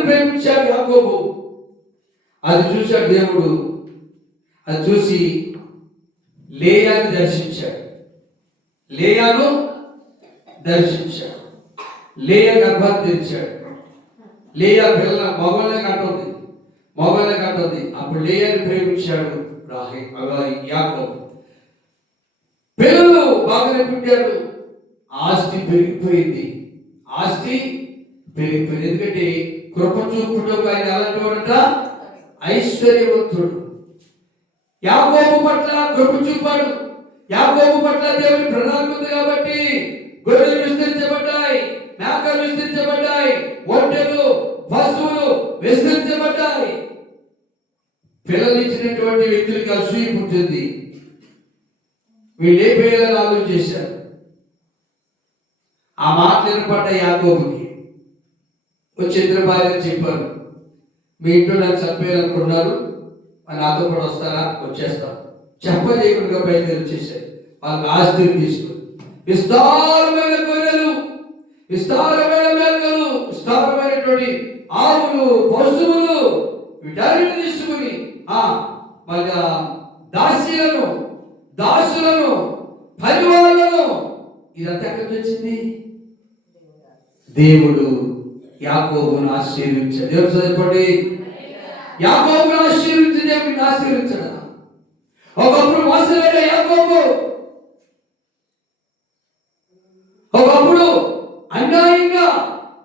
భార్యను ప్రేమించాడు యాకోబు. అది చూశాడు దేవుడు. అది చూసి లేయాను దర్శించాడు. లేయా గర్భాన్ని తెరిచాడు. లేయా పిల్లల మగవాళ్ళే కంటుంది. అప్పుడు లేయాని ప్రేమించాడు యాకోబు. పిల్లలు బాగానే పుట్టారు. ఆస్తి పెరిగిపోయింది. ఎందుకంటే కృప చూపుటకు ఆయన ఎలాంటి వాడట? ఐశ్వర్యవంతుడు. యాకోబు పట్ల కృప చూపాడు. యాకోబు పట్ల దేవుని ప్రణాళిక ఉంది కాబట్టి గొర్రెలు విస్తరించబడ్డాయి, మేకలు విస్తరించబడ్డాయి, ఒంటెలు, పశువులు విస్తరించబడ్డాయి. పిల్లలిచ్చినటువంటి వ్యక్తులకి అసూయ పుట్టింది. వీళ్ళు ఏ పేర్లను ఆలోచన చేశారు. ఆ మాట వినపడ్డ యాకోబుకి వచ్చి ఇద్దరు భార్యలు చెప్పారు, మీ ఇంట్లో నన్ను చంపేయాలనుకున్నారు, నాతో పాటు వస్తారా? వచ్చేస్తాం. చెప్పలేకుండా బయలుదేరి వచ్చేసారు. వాళ్ళ ఆస్తిని తీసుకుని విస్తారమైన గొర్రెలు, విస్తారమైన మేకలు, విస్తారమైనటువంటి ఆవులు, పశువులు వీటన్నిటిని తీసుకుని మళ్ళీ దాసులను పరివారులను ఇదంతా ఎక్కడికి వచ్చింది? దేవుడు యాకోబును ఆశీర్వించాడు. దేవుడు చదువుకోండి. యాకోబును ఆశీర్వించి దేవుడిని ఆశీర్వించడా? ఒకప్పుడు మోసగాడే యాకోబు. ఒకప్పుడు అన్యాయంగా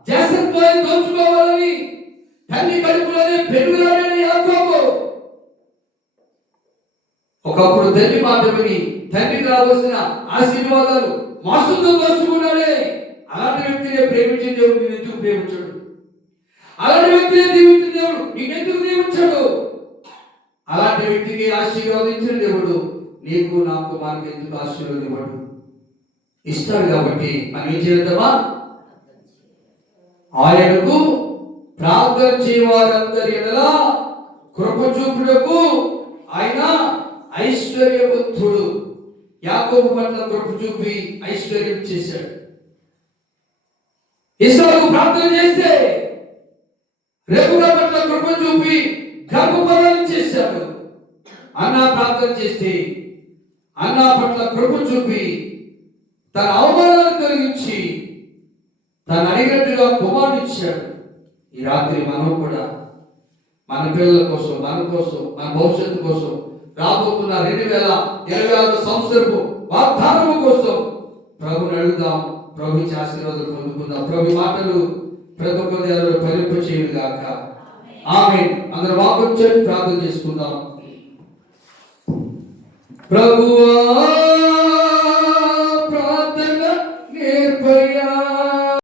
జాసత్వాన్ని దోచుకోవాలని తల్లి కడుపులోనే పెరుగులాడని యాకోబు. ఒకప్పుడు తల్లి మాట విని తండ్రికి రావాల్సిన ఆశీర్వాదాలు మోసంతో దోచుకున్నాడే. అలాంటి వ్యక్తినే ప్రేమించిన దేవుడు నేను ఎందుకు ప్రేమించాడు? అలాంటి వ్యక్తినే దీవించిన దేవుడు నీకెందుకు దీవించాడు? అలాంటి వ్యక్తికి ఆశీర్వాదించిన దేవుడు నీకు నాకు మనకి ఎందుకు ఆశీర్వాదం ఇవ్వడు? ఇస్తాడు. కాబట్టి మనం ఏం చేద్దామా? ఆయనకు ప్రార్థన చేయవారందరి ఎడలా కృప చూపుటకు ఆయన ఐశ్వర్యవంతుడు. యాకోబు పట్ల కృప చూపి ఐశ్వర్యం చేశాడు. ఇస్సాకు ప్రార్థన చేస్తే రెబెకా పట్ల కృప చూపి గర్భఫలాన్ని చేశాడు. అన్నా ప్రార్థన చేస్తే అన్నా పట్ల కృప చూపి తన అవమానాలు కలిగించి తను అడిగినట్టుగా కుమారునిచ్చాడు. ఈ రాత్రి మనం కూడా మన పిల్లల కోసం, మన కోసం, మన భవిష్యత్తు కోసం, రాబోతున్న 2026 సంవత్సరపు వాగ్దానము కోసం ప్రభుని అడుగుదాం. ప్రభు ఆశీర్వాదాలు పొందుకుందాం. ప్రభు మాటలు ప్రతి ఒక్కరు ఫలింప చేయును గాక. ఆమేన్. అందరూ వాక్యం ప్రార్థన చేసుకుందాం. ప్రభువా